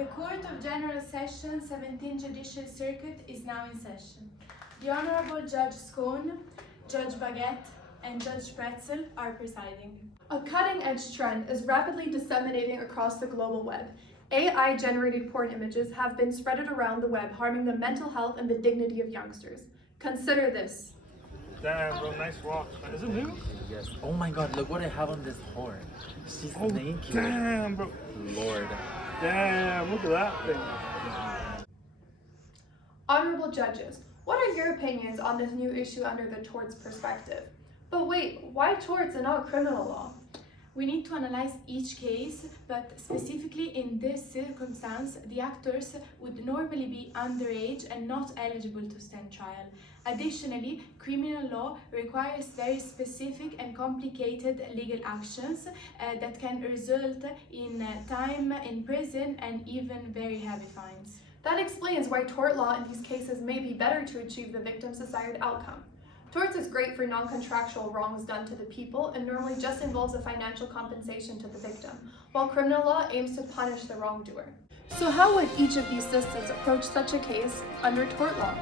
The Court of General Session 17th Judicial Circuit is now in session. The Honorable Judge Scone, Judge Baguette, and Judge Pretzel are presiding. A cutting-edge trend is rapidly disseminating across the global web. AI-generated porn images have been spreaded around the web, harming the mental health and the dignity of youngsters. Consider this. Damn, bro, nice walk. Is it new? Yes. Oh my god, look what I have on this whore. She's naked. Damn, bro. Lord. Damn, look at that thing. Honorable judges, what are your opinions on this new issue under the torts perspective? But wait, why torts and not criminal law? We need to analyze each case, but specifically in this circumstance, the actors would normally be underage and not eligible to stand trial. Additionally, criminal law requires very specific and complicated legal actions that can result in time in prison and even very heavy fines. That explains why tort law in these cases may be better to achieve the victim's desired outcome. Torts is great for non-contractual wrongs done to the people and normally just involves a financial compensation to the victim, while criminal law aims to punish the wrongdoer. So how would each of these systems approach such a case under tort law?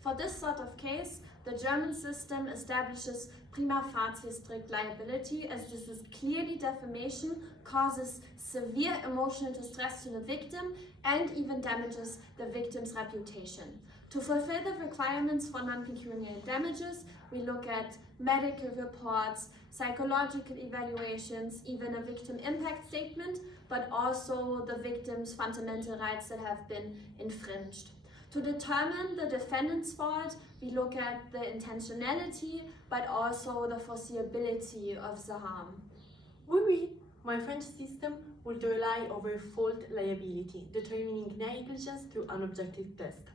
For this sort of case, the German system establishes prima facie strict liability, as this is clearly defamation, causes severe emotional distress to the victim, and even damages the victim's reputation. To fulfill the requirements for non-pecuniary damages, we look at medical reports, psychological evaluations, even a victim impact statement, but also the victim's fundamental rights that have been infringed. To determine the defendant's fault, we look at the intentionality, but also the foreseeability of the harm. Oui, my French system would rely over fault liability, determining negligence through an objective test.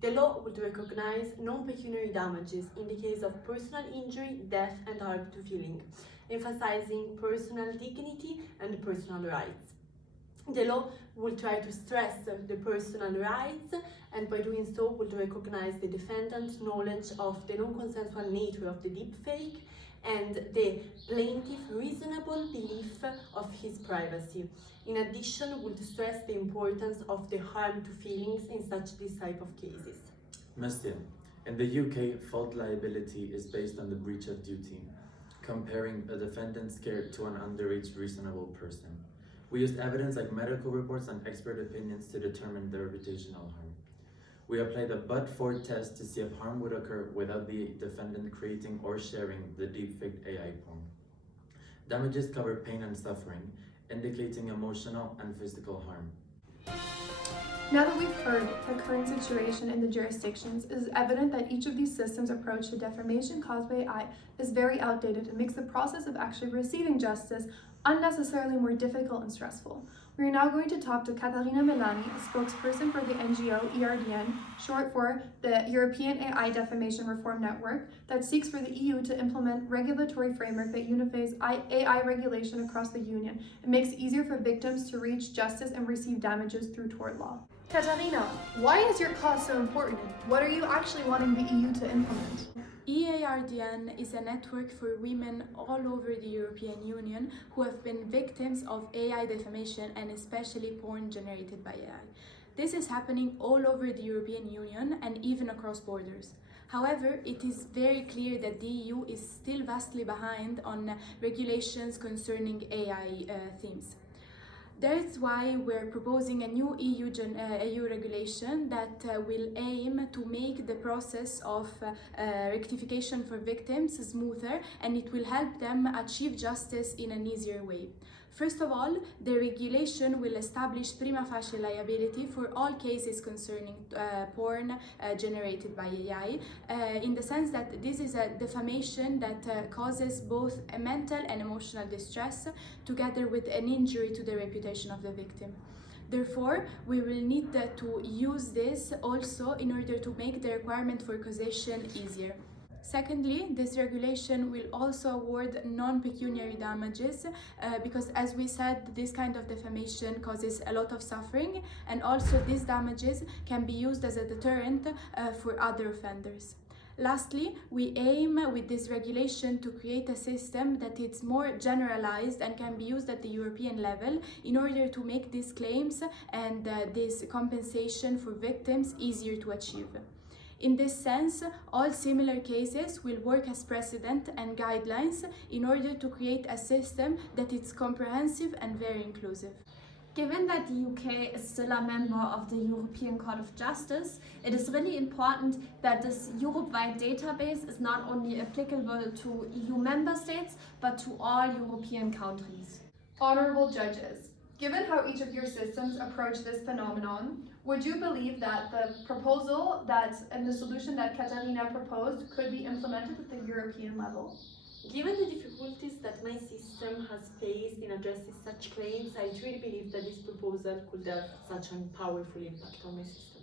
The law would recognize non-pecuniary damages in the case of personal injury, death, and harm to feeling, emphasizing personal dignity and personal rights. The law will try to stress the personal rights, and by doing so would recognize the defendant's knowledge of the non-consensual nature of the deepfake and the plaintiff's reasonable belief of his privacy. In addition, would stress the importance of the harm to feelings in this type of cases. Monsieur, in the UK, fault liability is based on the breach of duty, comparing a defendant's care to an underage reasonable person. We used evidence like medical reports and expert opinions to determine the reputational harm. We applied a but-for test to see if harm would occur without the defendant creating or sharing the deepfaked AI porn. Damages cover pain and suffering, indicating emotional and physical harm. Now that we've heard the current situation in the jurisdictions, it is evident that each of these systems' approach to defamation caused by AI is very outdated and makes the process of actually receiving justice unnecessarily more difficult and stressful. We are now going to talk to Caterina Melani, a spokesperson for the NGO ERDN, short for the European AI Defamation Reform Network, that seeks for the EU to implement regulatory framework that unifies AI regulation across the Union and makes it easier for victims to reach justice and receive damages through tort law. Caterina, why is your cause so important? What are you actually wanting the EU to implement? EARDN is a network for women all over the European Union who have been victims of AI defamation and especially porn generated by AI. This is happening all over the European Union and even across borders. However, it is very clear that the EU is still vastly behind on regulations concerning AI themes. That's why we're proposing a new EU regulation that will aim to make the process of rectification for victims smoother, and it will help them achieve justice in an easier way. First of all, the regulation will establish prima facie liability for all cases concerning porn generated by AI, in the sense that this is a defamation that causes both a mental and emotional distress, together with an injury to the reputation of the victim. Therefore, we will need to use this also in order to make the requirement for causation easier. Secondly, this regulation will also award non-pecuniary damages because, as we said, this kind of defamation causes a lot of suffering, and also these damages can be used as a deterrent for other offenders. Lastly, we aim with this regulation to create a system that is more generalized and can be used at the European level in order to make these claims and this compensation for victims easier to achieve. In this sense, all similar cases will work as precedent and guidelines in order to create a system that is comprehensive and very inclusive. Given that the UK is still a member of the European Court of Justice, it is really important that this Europe-wide database is not only applicable to EU member states, but to all European countries. Honorable judges, given how each of your systems approach this phenomenon, would you believe that the proposal and the solution that Catalina proposed could be implemented at the European level? Given the difficulties that my system has faced in addressing such claims, I truly believe that this proposal could have such a powerful impact on my system.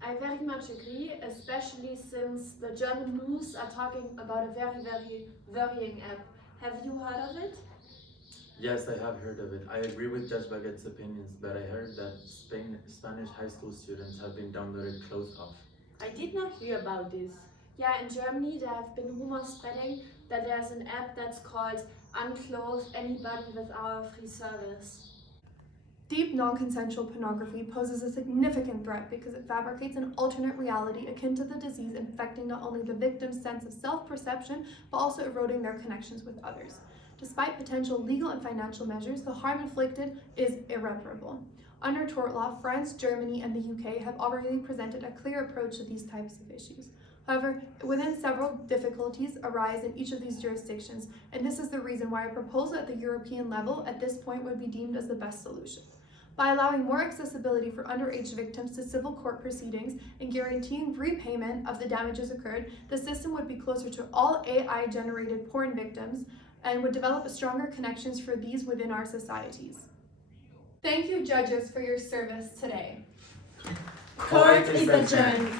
I very much agree, especially since the German news are talking about a very, very worrying app. Have you heard of it? Yes, I have heard of it. I agree with Judge Baguette's opinions, but I heard that Spanish high school students have been downloaded closed off. I did not hear about this. Yeah, in Germany there have been rumors spreading that there's an app that's called Unclose Anybody with Our Free Service. Deep non-consensual pornography poses a significant threat because it fabricates an alternate reality akin to the disease infecting not only the victim's sense of self-perception, but also eroding their connections with others. Despite potential legal and financial measures, the harm inflicted is irreparable. Under tort law, France, Germany, and the UK have already presented a clear approach to these types of issues. However, within several difficulties arise in each of these jurisdictions, and this is the reason why a proposal at the European level at this point would be deemed as the best solution. By allowing more accessibility for underage victims to civil court proceedings and guaranteeing repayment of the damages occurred, the system would be closer to all AI-generated porn victims and would develop stronger connections for these within our societies. Thank you, judges, for your service today. Court is adjourned.